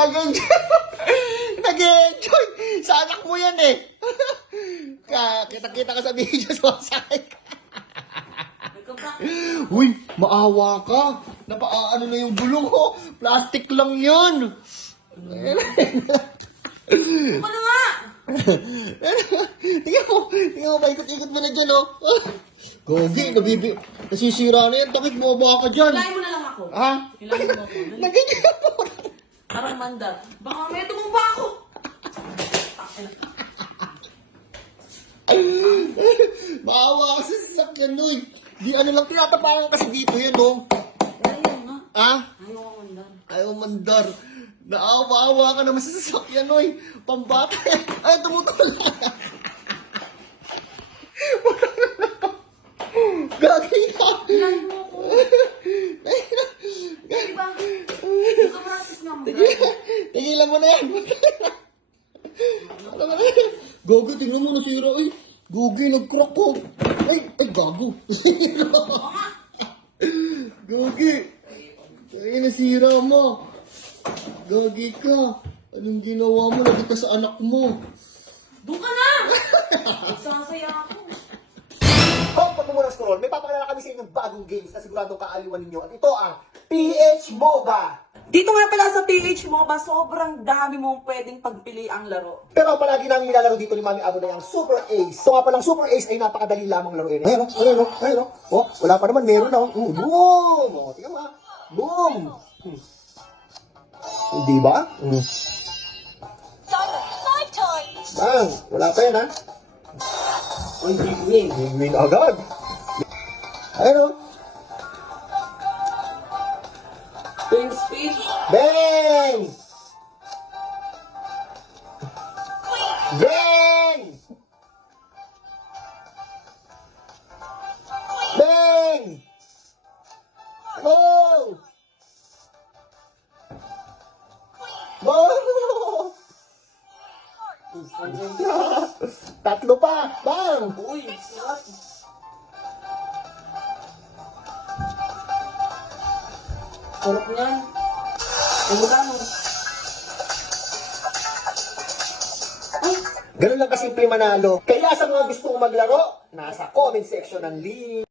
Nag-enjoy. Nag-enjoy. Sa anak mo yan eh. Kita-kita ka sa video, sumasakay ka. Uy, maawa ka. Napaano na yung gulong ko. Plastic lang yan. Ano nga? Tingnan mo, paikot-ikot mo na dyan, oh. Gogi, nasisira na yan. Takit mo ba ka dyan? Hilahin mo na lang ako. Ha? Hilahin mo ako. Naganyan mo. Parang mandar. Baka may tumumba ako. Maawa ka sa sasakyan, Noy. Di ano lang, tinatapangan kasi dito yan, oh. Ayaw nga. Ha? Ayaw ako mandar. Ayaw mandar. Naawa-awa ka naman sa sasakyan, Noy. Pambata yan. Ay, tumutulak. Gagay ka. Hilahin mo ako. Diba? Nagka-practice nga mo. Tigilan mo na yan. Ano ba na yan? Gogi, tingnan mo, nasira. Ay, Gogi, nag-crack ko. Ay, gago. Gogi. Ay, nasira mo. Gogi ka. Anong ginawa mo? Lagi ka sa anak mo. Doon ka na! Nagsasaya ako. Kung pag muna scroll, may papakilala kami sa inyong bagong games na siguradong kaaliwan ninyo. At ito ang PH MOBA. Dito nga pala sa PH MOBA, sobrang dami mong pwedeng pagpili ang laro. Pero palagi namin nilalaro dito ni Mami Abo na yung Super Ace. So nga palang Super Ace ay napakadali lamang laruin. Ayun. Oh, wala pa naman, meron na. Boom! Oh, tingnan mo ha. Boom! Hindi ba? Bang! Wala pa yan ha. Uy, win. Win agad. Ayun o. Twin speed. Bang! Bang! Bang! Oh! Oh! Tatlo pa! Bang! Uy, sarap. Sarap niyan. Ang mo. Ay, Ganun lang kasimple manalo. Kaya sa mga gustong maglaro, nasa comment section ng link.